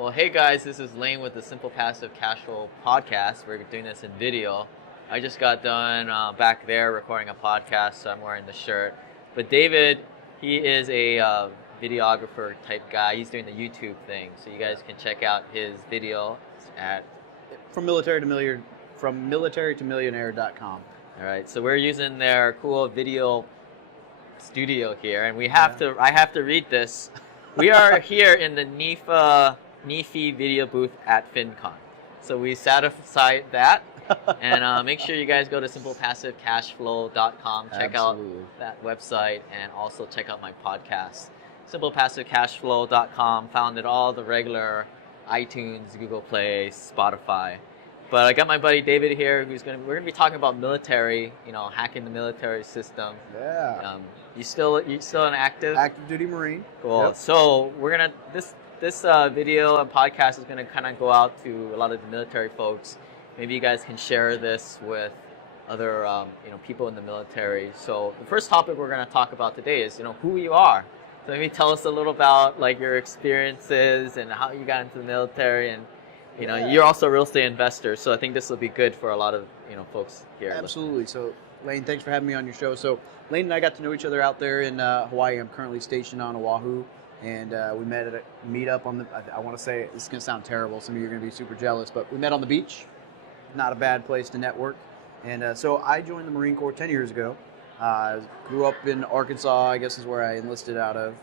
Well, hey guys, this is Lane with the Simple Passive Cash Flow podcast. We're doing this in video. I just got done back there recording a podcast, so I'm wearing the shirt. But David, he is a videographer type guy. He's doing the YouTube thing, so you guys can check out his video at From military to millionaire.com. All right, so we're using their cool video studio here, and I have to read this. We are here in the NIFI video booth at FinCon. So we satisfied that. And make sure you guys go to simplepassivecashflow.com. Check out that website and also check out my podcast. Simplepassivecashflow.com founded all the regular iTunes, Google Play, Spotify. But I got my buddy David here, we're gonna be talking about military, hacking the military system. Yeah. You still an active duty Marine. Cool. Yep. So we're gonna this video and podcast is gonna kind of go out to a lot of the military folks. Maybe you guys can share this with other people in the military. So the first topic we're gonna talk about today is who you are. So maybe tell us a little about your experiences and how you got into the military, and you're also a real estate investor. So I think this will be good for a lot of folks here. Absolutely. So Lane, thanks for having me on your show. So Lane and I got to know each other out there in Hawaii. I'm currently stationed on Oahu, and we met at a meetup on the. I want to say this is gonna sound terrible. Some of you are gonna be super jealous, but we met on the beach. Not a bad place to network. And so I joined the Marine Corps 10 years ago. Grew up in Arkansas, I guess is where I enlisted out of.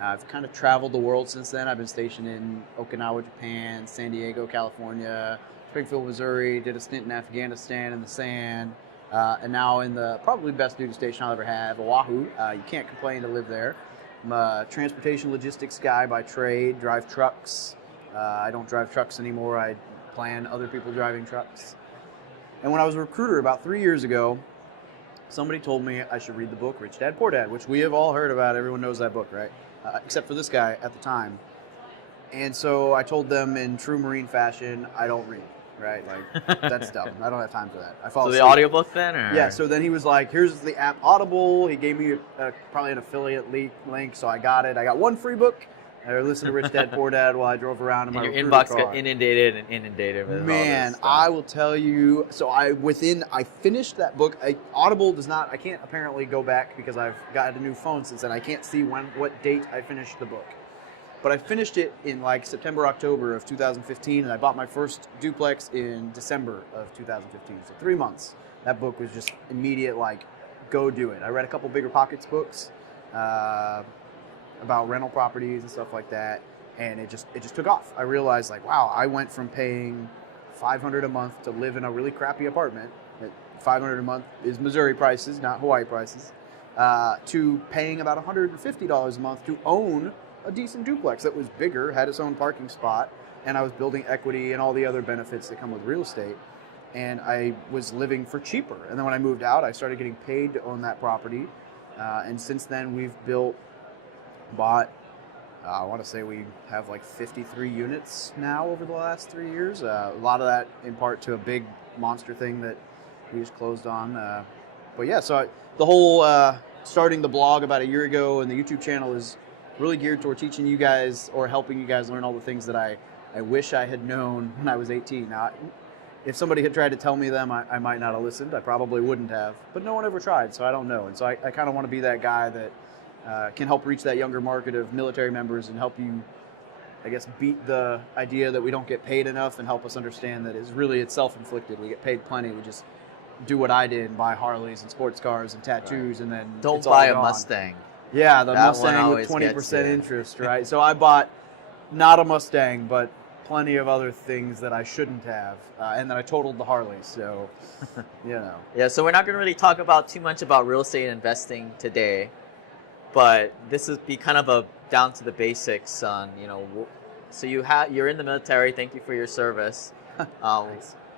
I've kind of traveled the world since then. I've been stationed in Okinawa, Japan, San Diego, California, Springfield, Missouri, did a stint in Afghanistan in the sand, and now in the probably best duty station I'll ever have, Oahu. You can't complain to live there. I'm a transportation logistics guy by trade, drive trucks. I don't drive trucks anymore. I plan other people driving trucks. And when I was a recruiter about 3 years ago, somebody told me I should read the book Rich Dad Poor Dad, which we have all heard about. Everyone knows that book, right? Except for this guy at the time. And so I told them in true Marine fashion, I don't read, right? Like, that's dumb. I don't have time for that. I fall asleep. So the audiobook then? Or? Yeah, so then he was like, here's the app Audible. He gave me probably an affiliate link, so I got it. I got one free book. I listened to Rich Dad Poor Dad while I drove around in my your inbox car. got inundated with Man, all this I will tell you. So I finished that book. Audible does not. I can't apparently go back because I've got a new phone since then. I can't see what date I finished the book. But I finished it in September, October of 2015, and I bought my first duplex in December of 2015. So 3 months. That book was just immediate. Go do it. I read a couple Bigger Pockets books. About rental properties and stuff like that, and it just took off. I realized wow, I went from paying $500 a month to live in a really crappy apartment. $500 a month is Missouri prices, not Hawaii prices, to paying about $150 a month to own a decent duplex that was bigger, had its own parking spot, and I was building equity and all the other benefits that come with real estate. And I was living for cheaper. And then when I moved out, I started getting paid to own that property, and since then we've bought, I want to say we have 53 units now over the last 3 years. A lot of that in part to a big monster thing that we just closed on. But yeah, so the whole starting the blog about a year ago and the YouTube channel is really geared toward teaching you guys or helping you guys learn all the things that I wish I had known when I was 18. Now, if somebody had tried to tell me them, I might not have listened. I probably wouldn't have. But no one ever tried, so I don't know. And so I kind of want to be that guy that can help reach that younger market of military members and help you, I guess, beat the idea that we don't get paid enough and help us understand that it's self-inflicted. We get paid plenty. We just do what I did and buy Harleys and sports cars and tattoos, right. And then don't buy a Mustang. Yeah, the Mustang with 20% interest, right? So I bought not a Mustang, but plenty of other things that I shouldn't have, and then I totaled the Harleys. So, Yeah, so we're not going to really talk about too much about real estate investing today. But this is be kind of a down to the basics on, so you're in the military. Thank you for your service.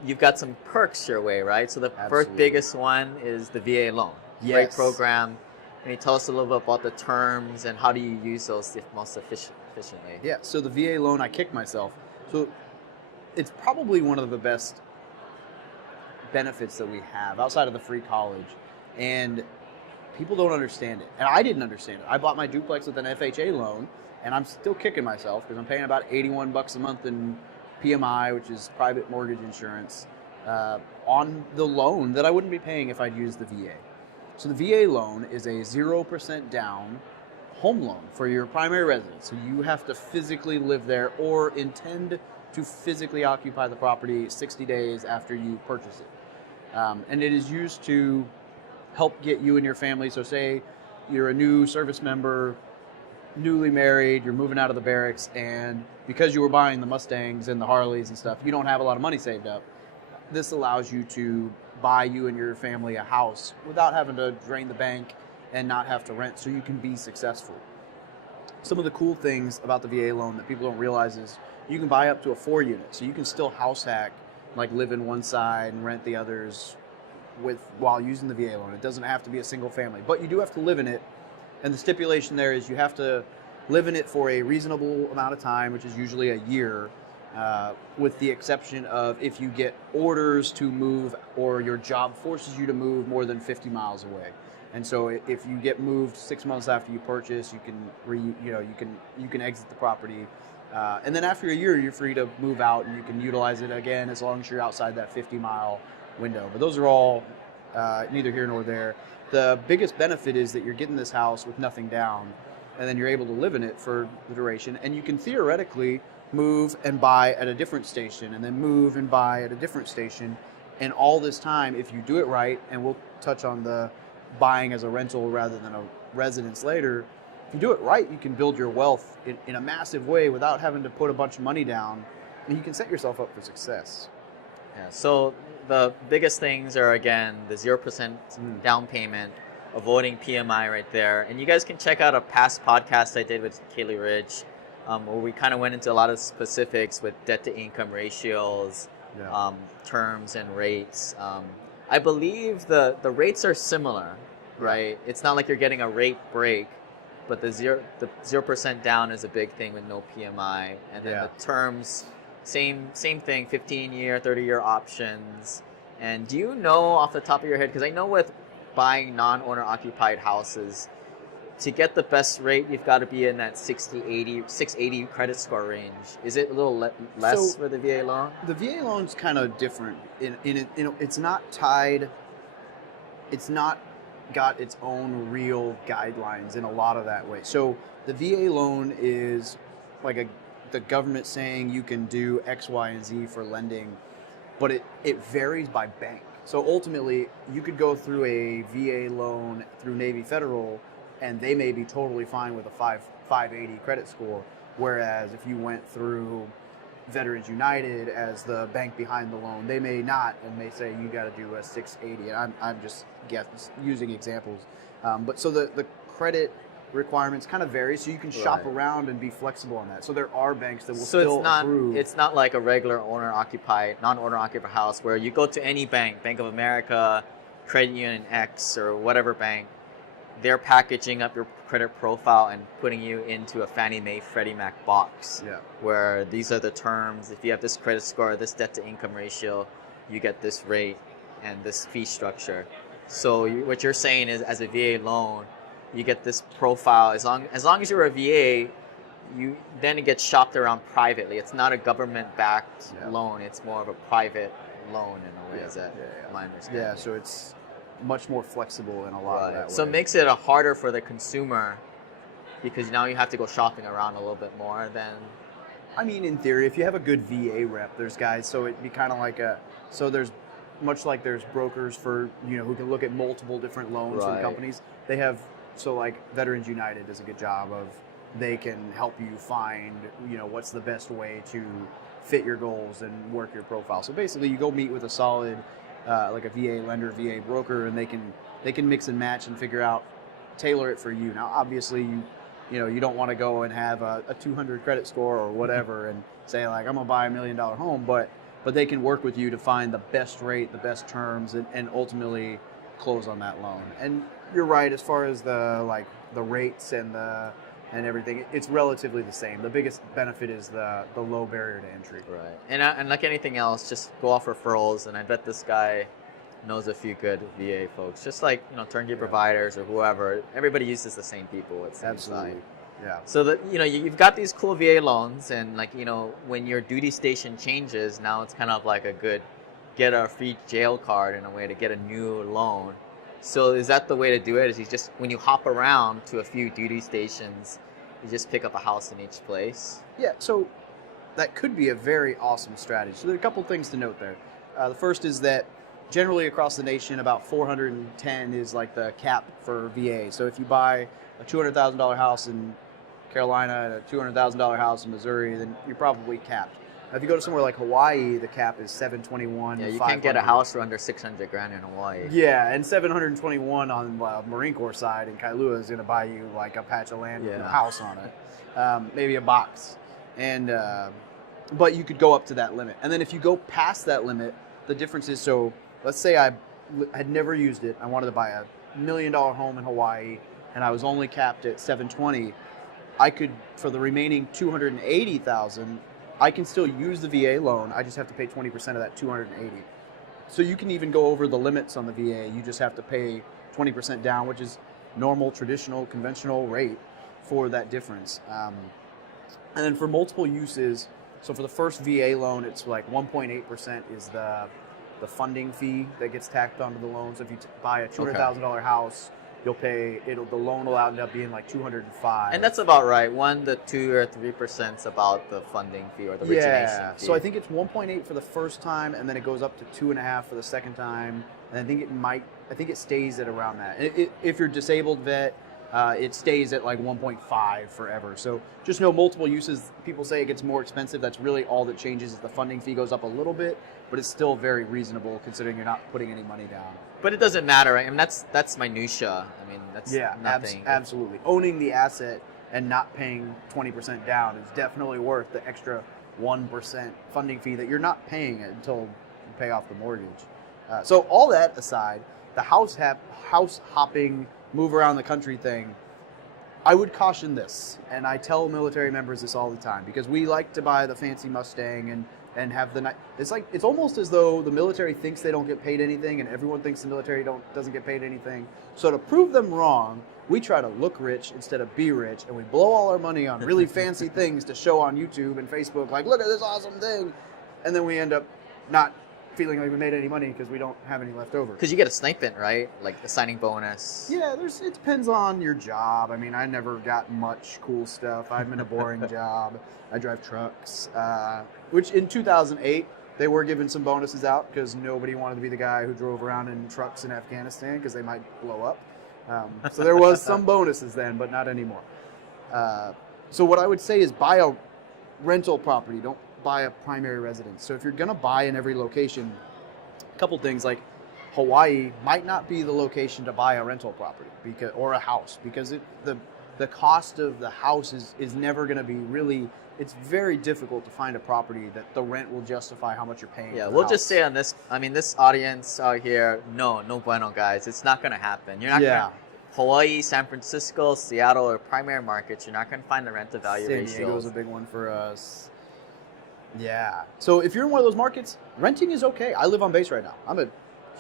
You've got some perks your way, right? So the first biggest one is the VA loan. Yes. Great program. Can you tell us a little bit about the terms and how do you use those most efficiently? Yeah, so the VA loan, I kicked myself. So it's probably one of the best benefits that we have outside of the free college. And people don't understand it. And I didn't understand it. I bought my duplex with an FHA loan, and I'm still kicking myself because I'm paying about $81 a month in PMI, which is private mortgage insurance, on the loan that I wouldn't be paying if I'd used the VA. So the VA loan is a 0% down home loan for your primary residence. So you have to physically live there or intend to physically occupy the property 60 days after you purchase it. And it is used to help get you and your family. So say you're a new service member, newly married, you're moving out of the barracks, and because you were buying the Mustangs and the Harleys and stuff, you don't have a lot of money saved up. This allows you to buy you and your family a house without having to drain the bank and not have to rent, so you can be successful. Some of the cool things about the VA loan that people don't realize is you can buy up to a 4-unit, so you can still house hack, like live in one side and rent the others while using the VA loan. It doesn't have to be a single family, but you do have to live in it, and the stipulation there is you have to live in it for a reasonable amount of time, which is usually a year, with the exception of if you get orders to move or your job forces you to move more than 50 miles away. And so if you get moved 6 months after you purchase, you can exit the property. And then after a year, you're free to move out and you can utilize it again as long as you're outside that 50-mile window. But those are all neither here nor there. The biggest benefit is that you're getting this house with nothing down, and then you're able to live in it for the duration. And you can theoretically move and buy at a different station, and then move and buy at a different station. And all this time, if you do it right, and we'll touch on the buying as a rental rather than a residence later, if you do it right, you can build your wealth in a massive way without having to put a bunch of money down, and you can set yourself up for success. Yeah, so the biggest things are, again, the 0% down payment, avoiding PMI right there. And you guys can check out a past podcast I did with Kaylee Ridge, where we kind of went into a lot of specifics with debt-to-income ratios, terms and rates. I believe the rates are similar, right? It's not like you're getting a rate break, but the 0% down is a big thing with no PMI. And then the terms, same thing, 15-year, 30-year options. And do you know off the top of your head, because I know with buying non-owner occupied houses, to get the best rate, you've got to be in that 680 credit score range. Is it a little less for the VA loan? The VA loan's kind of different. It's not tied. It's not got its own real guidelines in a lot of that way. So the VA loan is like the government saying you can do X, Y, and Z for lending, but it varies by bank. So ultimately, you could go through a VA loan through Navy Federal, and they may be totally fine with a 580 credit score. Whereas if you went through Veterans United as the bank behind the loan, they may not, and may say you got to do a 680. And I'm just using examples. But so the credit requirements kind of vary, so you can shop around and be flexible on that. So there are banks that will still approve. It's not like a regular non-owner occupied house where you go to any bank, Bank of America, Credit Union X, or whatever bank. They're packaging up your credit profile and putting you into a Fannie Mae, Freddie Mac box, where these are the terms. If you have this credit score, this debt-to-income ratio, you get this rate and this fee structure. So what you're saying is, as a VA loan, you get this profile. As long as you're a VA, then it gets shopped around privately. It's not a government-backed loan. It's more of a private loan in a way. Is that my understanding? Yeah, so it's much more flexible in a lot of that way. So it makes it harder for the consumer because now you have to go shopping around a little bit more than... I mean, in theory, if you have a good VA rep, there's guys, so it'd be kind of like there's much like there's brokers for, who can look at multiple different loans from companies. They have, so like Veterans United does a good job of, they can help you find, what's the best way to fit your goals and work your profile. So basically you go meet with a solid, like a VA lender, VA broker, and they can mix and match and figure out, tailor it for you. Now, obviously, you don't want to go and have a 200 credit score or whatever and say like, I'm gonna buy $1 million home, but they can work with you to find the best rate, the best terms, and ultimately close on that loan. And you're right, as far as the rates and everything, it's relatively the same. The biggest benefit is the low barrier to entry. Right. And like anything else, just go off referrals. And I bet this guy knows a few good VA folks, just like turnkey Yeah. providers or whoever. Everybody uses the same people. It seems Absolutely. like. Yeah. So that you've got these cool VA loans, and like when your duty station changes, now it's kind of like a good get a free jail card in a way to get a new loan. So is that the way to do it? Is you just when you hop around to a few duty stations, you just pick up a house in each place? Yeah, so that could be a very awesome strategy. So there are a couple things to note there. The first is that generally across the nation, about 410 is like the cap for VA. So if you buy a $200,000 house in Carolina and a $200,000 house in Missouri, then you're probably capped. Now, if you go to somewhere like Hawaii, the cap is 721. Yeah, you can't get a house for under 600 grand in Hawaii. Yeah, and 721 on Marine Corps side in Kailua is going to buy you like a patch of land with a house on it, maybe a box, and but you could go up to that limit. And then if you go past that limit, the difference is, so let's say I had never used it. I wanted to buy a $1 million home in Hawaii, and I was only capped at 720. I could, for the remaining 280,000, I can still use the VA loan. I just have to pay 20% of that 280. So you can even go over the limits on the VA. You just have to pay 20% down, which is normal, traditional, conventional rate for that difference. And then for multiple uses, so for the first VA loan, it's like 1.8% is the funding fee that gets tacked onto the loan. So if you buy a $200,000 house, you'll pay, the loan will end up being like $205. And that's about right. 1 to 2 or 3% is about the funding fee or the origination fee. So I think it's 1.8 for the first time, and then it goes up to 2.5 for the second time. And I think it stays at around that. If you're disabled vet, it stays at like 1.5 forever. So just know multiple uses. People say it gets more expensive. That's really all that changes is the funding fee goes up a little bit, but it's still very reasonable considering you're not putting any money down. But it doesn't matter, right? I mean, that's minutia. I mean, that's nothing. Absolutely. Owning the asset and not paying 20% down is definitely worth the extra 1% funding fee that you're not paying until you pay off the mortgage. So all that aside, the house hopping, move around the country thing, I would caution this, and I tell military members this all the time, because we like to buy the fancy Mustang and have the it's almost as though the military thinks they don't get paid anything, and everyone thinks the military doesn't get paid anything. So to prove them wrong, we try to look rich instead of be rich, and we blow all our money on really fancy things to show on YouTube and Facebook, like, look at this awesome thing, and then we end up not feeling like we made any money because we don't have any left over. Because you get a stipend, right? Like a signing bonus. Yeah, it depends on your job. I mean, I never got much cool stuff. I'm in a boring job. I drive trucks, which in 2008, they were giving some bonuses out because nobody wanted to be the guy who drove around in trucks in Afghanistan because they might blow up. So there was some bonuses then, but not anymore. So what I would say is buy a rental property. Don't buy a primary residence. So if you're going to buy in every location, a couple things like Hawaii might not be the location to buy a rental property or a house, because the cost of the house is never going to be really, it's very difficult to find a property that the rent will justify how much you're paying. Yeah, we'll just say on this, I mean, this audience out here, no bueno, guys. It's not going to happen. You're not going to, Hawaii, San Francisco, Seattle are primary markets. You're not going to find the rent to value ratio. San Diego's a big one for us. Yeah. So if you're in one of those markets, renting is okay. I live on base right now. I'm a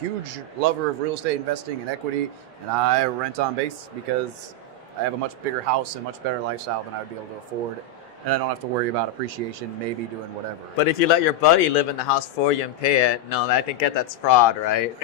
huge lover of real estate investing and equity, and I rent on base because I have a much bigger house and much better lifestyle than I would be able to afford, and I don't have to worry about appreciation, maybe doing whatever. But if you let your buddy live in the house for you and pay it, no, I think that's fraud, right?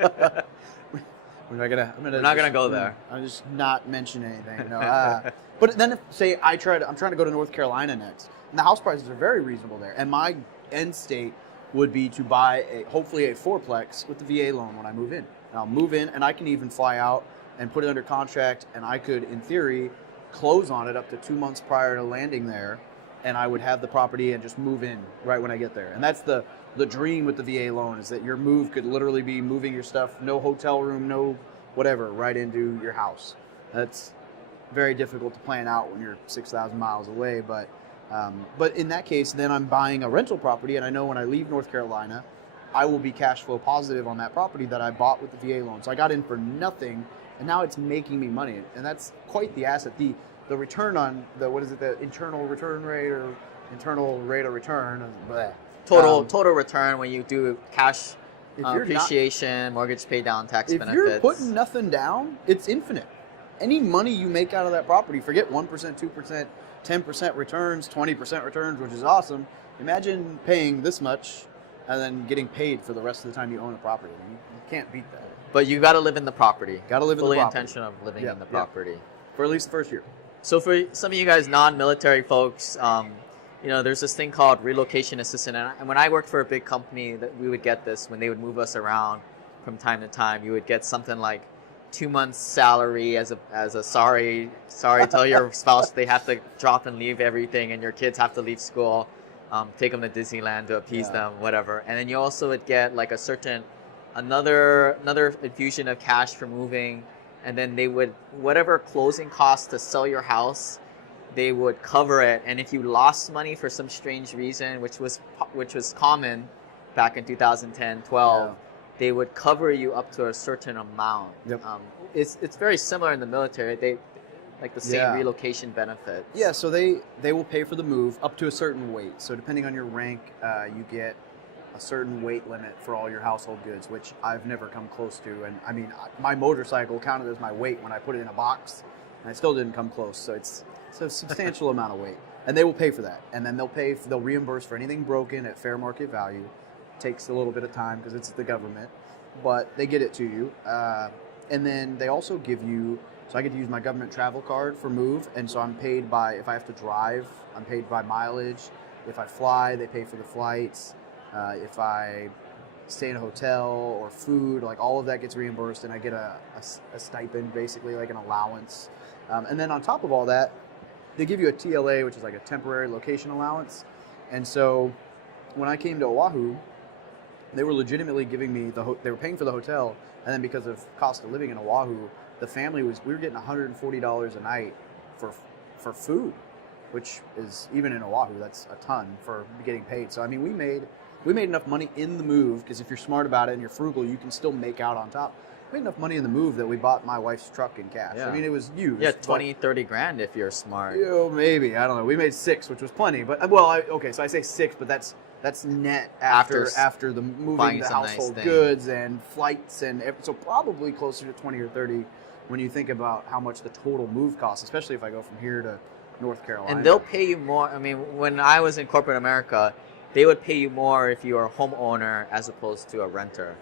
I'm not gonna go there. I'm just not mention anything. No. But then, I'm trying to go to North Carolina next, and the house prices are very reasonable there. And my end state would be to buy hopefully a fourplex with the VA loan when I move in. And I'll move in, and I can even fly out and put it under contract, and I could, in theory, close on it up to 2 months prior to landing there, and I would have the property and just move in right when I get there. And that's the dream with the VA loan, is that your move could literally be moving your stuff, no hotel room, no whatever, right into your house. That's very difficult to plan out when you're 6,000 miles away, but in that case, then I'm buying a rental property, and I know when I leave North Carolina, I will be cash flow positive on that property that I bought with the VA loan. So I got in for nothing, and now it's making me money, and that's quite the asset. The return on the internal return rate or internal rate of return, total return when you do cash if you're appreciation, mortgage pay down, tax if benefits. you're putting nothing down, it's infinite. Any money you make out of that property, forget 1%, 2%, 10% returns, 20% returns, which is awesome. Imagine paying this much and then getting paid for the rest of the time you own a property. I mean, you can't beat that. But you got to live in the property. Got to live in the property. property. Fully intention of living in the property. For at least the first year. So for some of you guys non-military folks, there's this thing called Relocation Assistant. And when I worked for a big company, that we would get this when they would move us around from time to time. You would get something like 2 months salary as a sorry tell your spouse they have to drop and leave everything, and your kids have to leave school, take them to Disneyland to appease them, whatever. And then you also would get like another infusion of cash for moving, and then they would, whatever closing costs to sell your house, they would cover it. And if you lost money for some strange reason, which was common back in 2010, 12, they would cover you up to a certain amount. Yep. It's very similar in the military. They like the same relocation benefits. Yeah, so they will pay for the move up to a certain weight. So depending on your rank, you get a certain weight limit for all your household goods, which I've never come close to. And I mean, my motorcycle counted as my weight when I put it in a box, and I still didn't come close. So it's a substantial amount of weight, and they will pay for that. And then they'll reimburse for anything broken at fair market value. Takes a little bit of time because it's the government, but they get it to you. And then they also give you, so I get to use my government travel card for move, and so I'm paid by, if I have to drive, I'm paid by mileage. If I fly, they pay for the flights. If I stay in a hotel or food, like all of that gets reimbursed, and I get a stipend, basically like an allowance. And then on top of all that, they give you a TLA, which is like a temporary location allowance. And so when I came to Oahu, they were legitimately giving me they were paying for the hotel, and then because of cost of living in Oahu, we were getting $140 a night for food, which is, even in Oahu, that's a ton for getting paid. So I mean, we made enough money in the move, because if you're smart about it and you're frugal, you can still make out on top. We made enough money in the move that we bought my wife's truck in cash. I mean, it was used. Yeah, 20, 30 grand if you're smart. Maybe, I don't know. We made 6, which was plenty. But so I say 6, but that's net after the moving the household goods and flights, and so probably closer to 20 or 30 when you think about how much the total move costs, especially if I go from here to North Carolina. And they'll pay you more. I mean, when I was in corporate America, they would pay you more if you are a homeowner as opposed to a renter.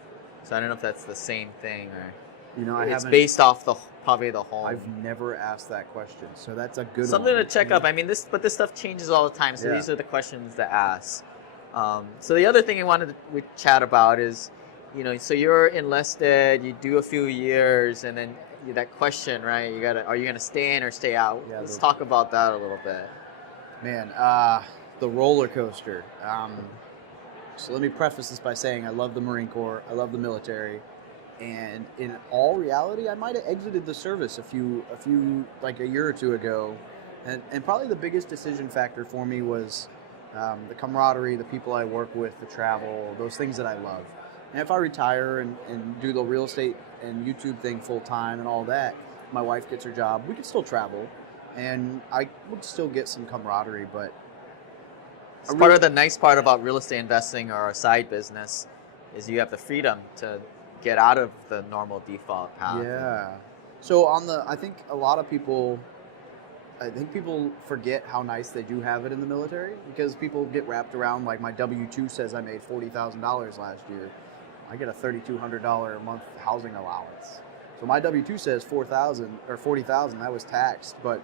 So I don't know if that's the same thing, or it's based off probably the home. I've never asked that question, so that's a good something one. to check up. I mean, this stuff changes all the time, so these are the questions to ask. So the other thing I wanted to chat about is, so you're enlisted, you do a few years, and then that question, right? Are you gonna stay in or stay out? Yeah, Let's talk about that a little bit. Man, the roller coaster. So let me preface this by saying I love the Marine Corps, I love the military, and in all reality, I might have exited the service a few like a year or two ago, and probably the biggest decision factor for me was the camaraderie, the people I work with, the travel, those things that I love. And if I retire and do the real estate and YouTube thing full time and all that, my wife gets her job, we could still travel, and I would still get some camaraderie, but part of the nice part about real estate investing or a side business is you have the freedom to get out of the normal default path. Yeah. So I think people forget how nice they do have it in the military, because people get wrapped around, like my W-2 says I made $40,000 last year. I get a $3,200 a month housing allowance. So my W-2 says $4,000 or $40,000. That was taxed, but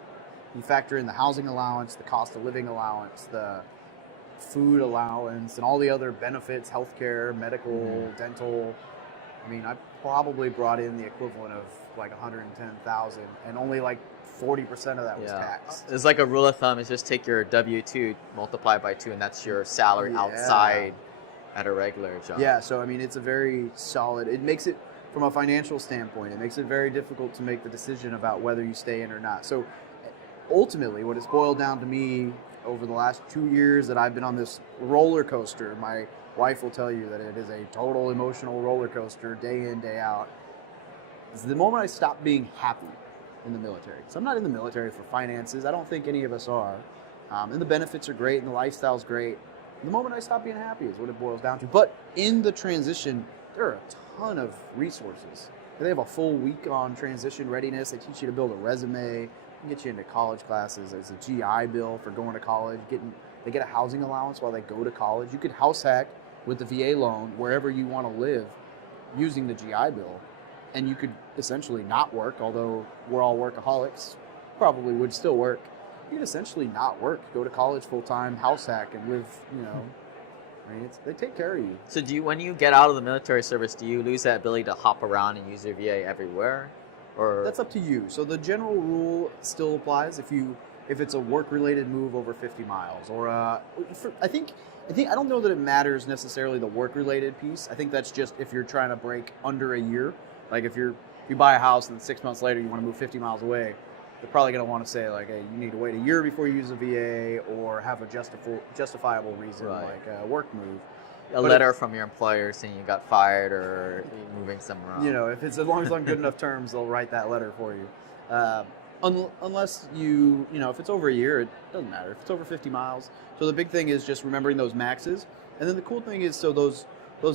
you factor in the housing allowance, the cost of living allowance, the food allowance, and all the other benefits, healthcare, medical, dental. I mean, I probably brought in the equivalent of like $110,000, and only like 40% of that was taxed. It's like a rule of thumb is just take your W-2, multiply by 2, and that's your salary outside at a regular job. Yeah, so I mean, it's a very solid, it makes it, from a financial standpoint, it makes it very difficult to make the decision about whether you stay in or not. So ultimately, what it's boiled down to me over the last 2 years that I've been on this roller coaster, my wife will tell you that it is a total emotional roller coaster, day in, day out, is the moment I stopped being happy in the military. So I'm not in the military for finances. I don't think any of us are. And the benefits are great and the lifestyle's great. The moment I stop being happy is what it boils down to. But in the transition, there are a ton of resources. They have a full week on transition readiness. They teach you to build a resume, get you into college classes. There's a GI Bill for going to college. They get a housing allowance while they go to college. You could house hack with the VA loan wherever you want to live using the GI Bill. And you could essentially not work, although we're all workaholics, probably would still work. You could essentially not work, go to college full-time, house hack, and live, I mean, they take care of you. So when you get out of the military service, do you lose that ability to hop around and use your VA everywhere? Or that's up to you. So the general rule still applies if it's a work-related move over 50 miles, or I don't know that it matters necessarily the work-related piece. I think that's just if you're trying to break under a year. Like if you buy a house and 6 months later you want to move 50 miles away, they're probably going to want to say like, hey, you need to wait a year before you use a VA, or have a justifiable reason, right, like a work move. A letter from your employer saying you got fired or you're moving somewhere else. If it's as long as on good enough terms, they'll write that letter for you. Unless if it's over a year, it doesn't matter. If it's over 50 miles. So the big thing is just remembering those maxes. And then the cool thing is, so those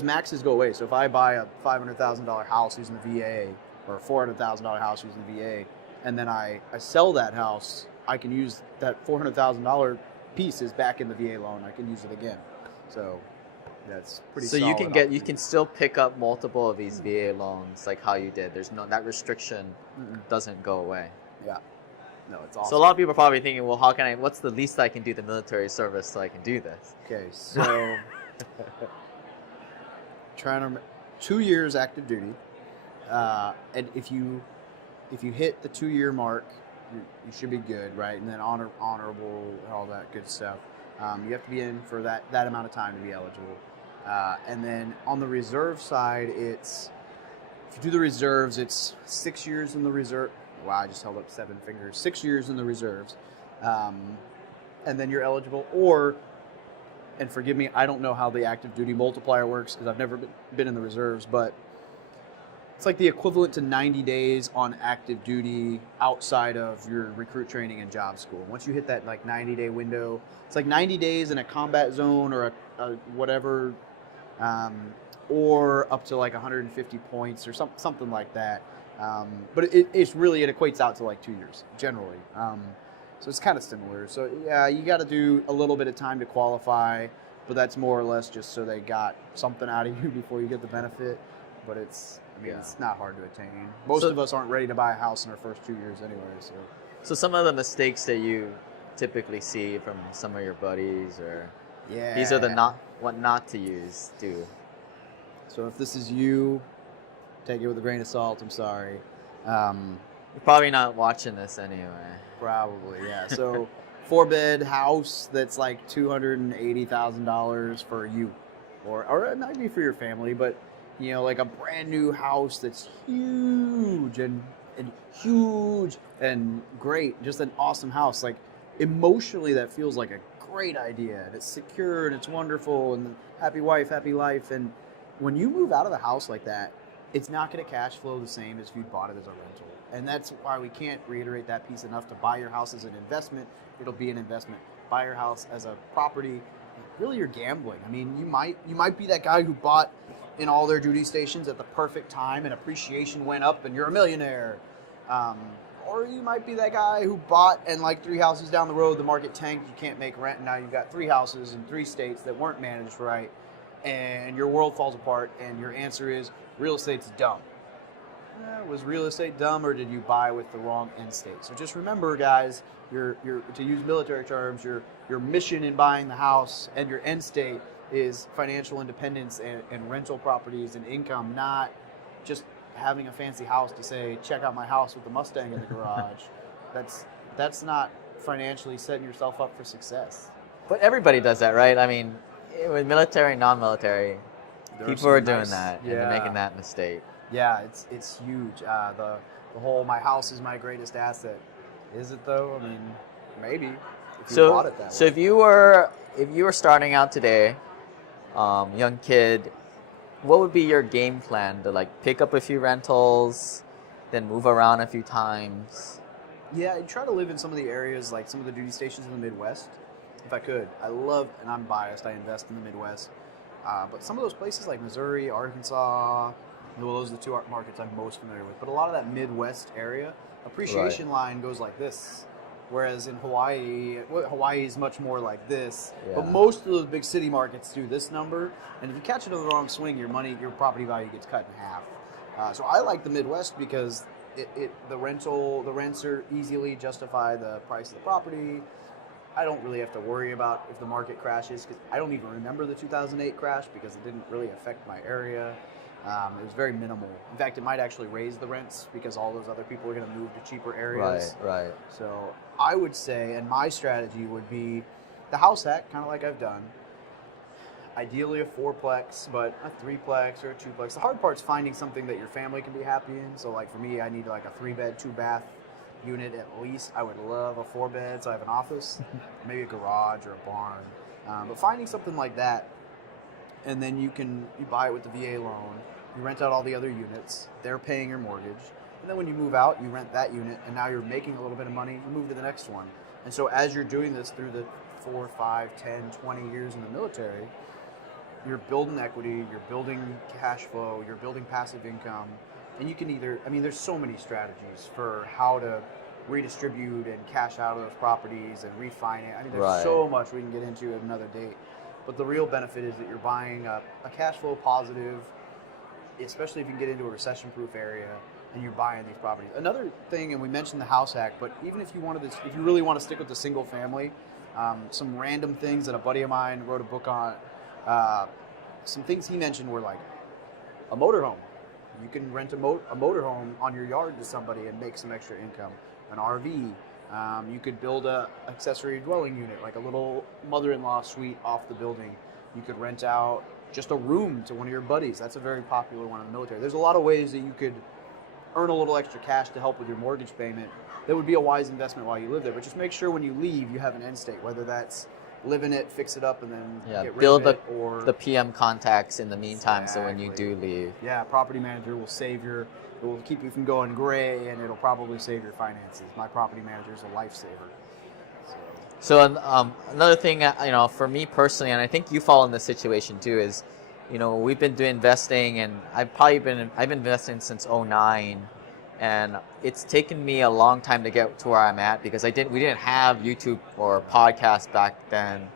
maxes go away. So if I buy a $500,000 house using the VA, or a $400,000 house using the VA, and then I sell that house, I can use that $400,000 pieces back in the VA loan. I can use it again. So that's pretty solid. So you can still pick up multiple of these VA loans like how you did. There's that restriction doesn't go away. Yeah. No, it's awesome. So a lot of people are probably thinking, well, what's the least I can do the military service so I can do this? Okay, so trying to 2 years active duty, and if you hit the 2-year mark, you should be good, right? And then honorable and all that good stuff. You have to be in for that amount of time to be eligible. And then on the reserve side, if you do the reserves, it's 6 years in the reserve. Wow, I just held up 7 fingers. 6 years in the reserves. And then you're eligible, and forgive me, I don't know how the active duty multiplier works because I've never been in the reserves, but it's like the equivalent to 90 days on active duty outside of your recruit training and job school. Once you hit that 90-day window, it's like 90 days in a combat zone or a whatever, or up to 150 points or something like that. But it equates out to 2 years generally. So it's kind of similar. So yeah, you got to do a little bit of time to qualify, but that's more or less just so they got something out of you before you get the benefit. But it's not hard to attain. Most of us aren't ready to buy a house in our first 2 years anyway. So some of the mistakes that you typically see from some of your buddies, or these are what not to use, do. So if this is you, take it with a grain of salt. I'm sorry. You're probably not watching this anyway. Probably, yeah. So 4-bed house that's $280,000 for you, or it might be for your family, but a brand new house that's huge and great, just an awesome house. Emotionally, that feels like a great idea, and it's secure and it's wonderful, and happy wife, happy life. And when you move out of the house like that, it's not going to cash flow the same as if you bought it as a rental. And that's why we can't reiterate that piece enough. To buy your house as an investment, it'll be an investment. Buy your house as a property, really you're gambling. I mean, you might be that guy who bought in all their duty stations at the perfect time and appreciation went up and you're a millionaire. Or you might be that guy who bought and 3 houses down the road, the market tanked, you can't make rent, and now you've got 3 houses in 3 states that weren't managed right, and your world falls apart, and your answer is real estate's dumb. Was real estate dumb, or did you buy with the wrong end state? So just remember, guys, your to use military terms, your mission in buying the house and your end state is financial independence and rental properties and income, not just having a fancy house to say, check out my house with the Mustang in the garage. That's not financially setting yourself up for success. But everybody does that, right? I mean, with military and non-military, people are doing that and they're making that mistake. Yeah, it's huge. The whole "my house is my greatest asset." Is it though? I mean, maybe. If you bought it that way. So if you were starting out today, young kid, what would be your game plan to pick up a few rentals, then move around a few times? Yeah, I'd try to live in some of the areas, some of the duty stations in the Midwest, if I could. I love, and I'm biased, I invest in the Midwest. But some of those places like Missouri, Arkansas, well, those are the two markets I'm most familiar with. But a lot of that Midwest area, appreciation line goes like this. Whereas in Hawaii, Hawaii is much more like this. Yeah. But most of those big city markets do this number. And if you catch it in the wrong swing, your property value gets cut in half. So I like the Midwest because the rents are easily justify the price of the property. I don't really have to worry about if the market crashes because I don't even remember the 2008 crash because it didn't really affect my area. It was very minimal. In fact, it might actually raise the rents because all those other people are going to move to cheaper areas. Right. So I would say, and my strategy would be the house hack, kind of like I've done. Ideally a 4-plex, but a 3-plex or a 2-plex. The hard part's finding something that your family can be happy in. So like for me, I need like a 3-bed, 2-bath unit at least. I would love a 4-bed, so I have an office, maybe a garage or a barn. But finding something like that, and then you buy it with the VA loan. You rent out all the other units. They're paying your mortgage. And then when you move out, you rent that unit, and now you're making a little bit of money. You move to the next one. And so as you're doing this through the 4, 5, 10, 20 years in the military, you're building equity, you're building cash flow, you're building passive income. And you can there's so many strategies for how to redistribute and cash out of those properties and refinance. There's so much we can get into at another date. But the real benefit is that you're buying a cash flow positive, especially if you can get into a recession-proof area and you're buying these properties. Another thing, and we mentioned the house hack, but even if you really want to stick with the single family, some random things that a buddy of mine wrote a book on, some things he mentioned were like a motorhome. You can rent a motorhome on your yard to somebody and make some extra income. An RV. You could build a accessory dwelling unit, like a little mother-in-law suite off the building. You could rent out just a room to one of your buddies. That's a very popular one in the military. There's a lot of ways that you could earn a little extra cash to help with your mortgage payment. That would be a wise investment while you live there. But just make sure when you leave, you have an end state, whether that's live in it, fix it up, and then get rid build of it, or the PM contacts in the meantime. So when you do leave, property manager will it will keep you from going gray, and it'll probably save your finances. My property manager is a lifesaver. So another thing, for me personally, and I think you fall in this situation too, is, we've been doing investing, and I've been investing since 2009, and it's taken me a long time to get to where I'm at because we didn't have YouTube or podcast back then.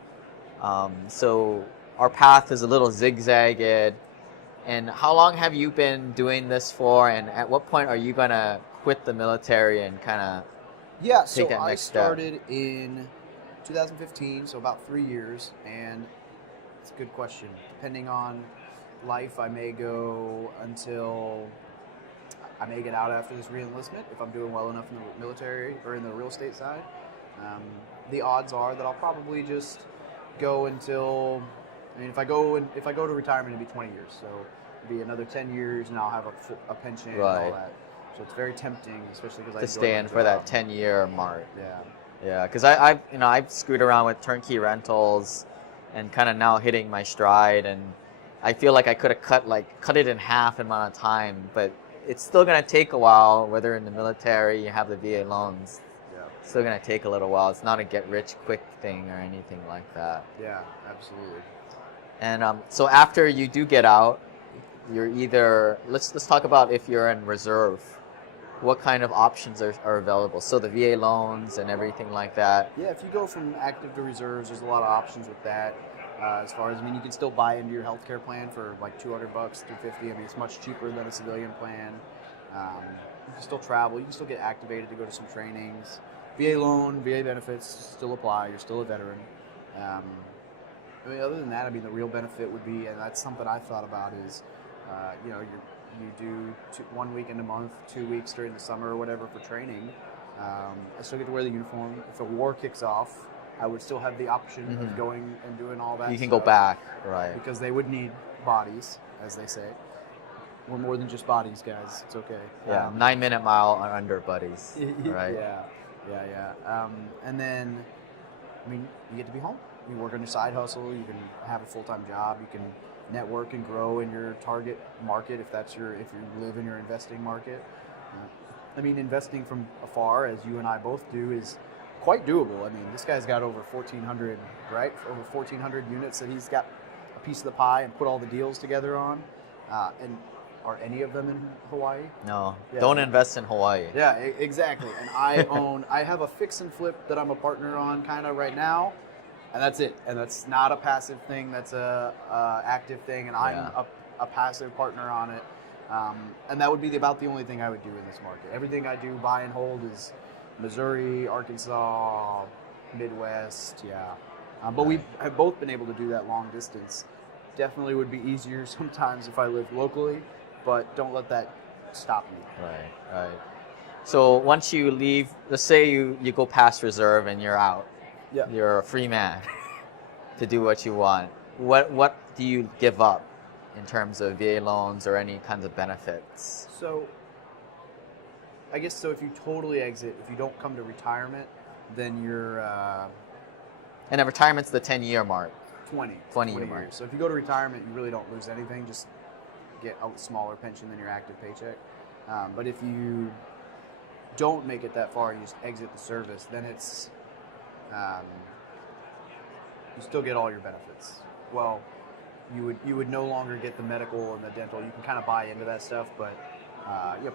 So our path is a little zigzagged. And how long have you been doing this for? And at what point are you gonna quit the military and kind of take that next step? I started in 2015, so about 3 years. And it's a good question. Depending on life, I may get out after this re-enlistment if I'm doing well enough in the military or in the real estate side. The odds are that I'll probably just go until. If I go to retirement, it'd be 20 years. So it'd be another 10 years, and I'll have a pension and all that. So it's very tempting, especially because I stay in for that 10-year mark. Yeah. Because I've screwed around with turnkey rentals, and kind of now hitting my stride, and I feel like I could have cut it in half the amount of time, but it's still gonna take a while. Whether in the military, you have the VA loans. It's still gonna take a little while. It's not a get rich quick thing or anything like that. Yeah, absolutely. And so after you do get out, you're either, let's talk about if you're in reserve, what kind of options are available? So the VA loans and everything like that. Yeah, if you go from active to reserves, there's a lot of options with that. As far as, you can still buy into your healthcare plan for like $200, $250. It's much cheaper than a civilian plan. You can still travel. You can still get activated to go to some trainings. VA loan, VA benefits still apply. You're still a veteran. Other than that, the real benefit would be, and that's something I thought about, is, you do 1 weekend a month, 2 weeks during the summer or whatever for training. I still get to wear the uniform. If a war kicks off, I would still have the option of going and doing all that. You can go back, right? Because they would need bodies, as they say. We're more than just bodies, guys. It's okay. Yeah, 9-minute mile or under, buddies. Right? Yeah. And then, you get to be home. You work on your side hustle. You can have a full-time job. You can network and grow in your target market if you live in your investing market. Investing from afar, as you and I both do, is quite doable. This guy's got over 1,400, right? Over 1,400 units that he's got piece of the pie and put all the deals together on. And are any of them in Hawaii? No, Yeah. don't invest in Hawaii. Yeah, exactly. And I have a fix and flip that I'm a partner on kind of right now, and that's it. And that's not a passive thing. That's a active thing, and I'm a passive partner on it. And that would be about the only thing I would do in this market. Everything I do buy and hold is Missouri, Arkansas, Midwest, but we have both been able to do that long distance. Definitely would be easier sometimes if I lived locally, but don't let that stop me. Right. So once you leave, let's say you go past reserve and you're out. Yeah. You're a free man to do what you want. What do you give up in terms of VA loans or any kinds of benefits? So I guess so if you totally exit, if you don't come to retirement, then you're... and then retirement's the 10-year mark. 20 year mark. So if you go to retirement, you really don't lose anything, just get a smaller pension than your active paycheck. But if you don't make it that far, you just exit the service, then it's... you still get all your benefits. Well, you would no longer get the medical and the dental. You can kind of buy into that stuff, but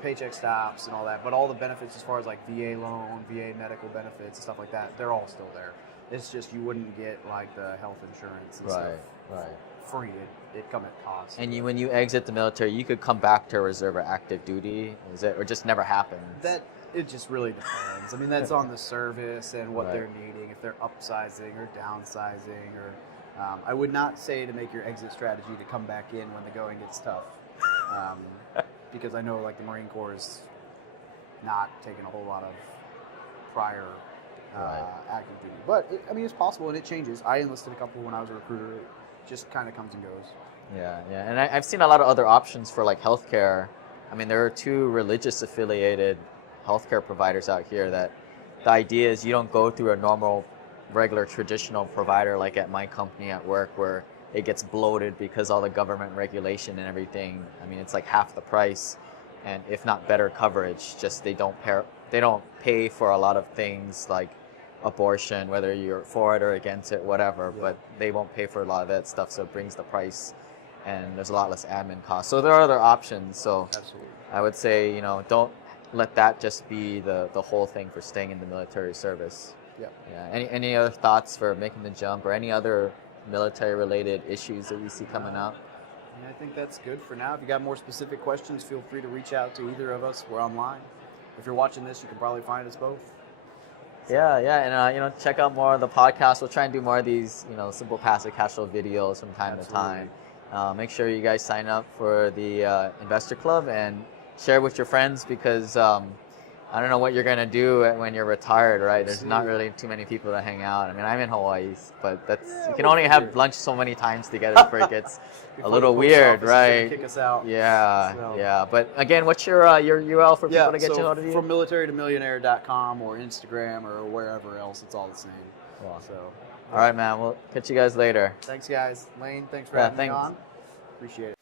paycheck stops and all that. But all the benefits as far as like VA loan, VA medical benefits and stuff like that, they're all still there. It's just you wouldn't get like the health insurance and stuff free. It'd come at cost. And when you exit the military, you could come back to reserve or active duty, or just never happens? It just really depends. I mean, that's on the service and what they're needing, if they're upsizing or downsizing. Or I would not say to make your exit strategy to come back in when the going gets tough, because I know like the Marine Corps is not taking a whole lot of prior active duty. But it's possible, and it changes. I enlisted a couple when I was a recruiter. It just kind of comes and goes. Yeah, and I've seen a lot of other options for like healthcare. I mean, there are 2 religious affiliated healthcare providers out here that the idea is you don't go through a normal, regular, traditional provider like at my company at work where it gets bloated because all the government regulation and everything. I mean, it's like half the price, and if not better coverage. Just they don't pay for a lot of things like abortion, whether you're for it or against it, whatever. Yeah. But they won't pay for a lot of that stuff, so it brings the price, and there's a lot less admin costs. So there are other options. So absolutely, I would say don't let that just be the whole thing for staying in the military service. Yep. Yeah. Any other thoughts for making the jump, or any other military-related issues that you see coming up? I think that's good for now. If you got more specific questions, feel free to reach out to either of us. We're online. If you're watching this, you can probably find us both. So. Yeah, and check out more of the podcast. We'll try and do more of these, simple passive cash flow videos from time to time. Make sure you guys sign up for the Investor Club and share with your friends, because I don't know what you're going to do when you're retired, right? There's not really too many people to hang out. I mean, I'm in Hawaii, but you can only have lunch so many times together before it gets a little weird, right? Kick us out. Yeah. But again, what's your URL for people to get you hold of you? From militarytomillionaire.com or Instagram or wherever else, it's all the same. Wow. All right, man. We'll catch you guys later. Thanks, guys. Lane, thanks for having me on. Appreciate it.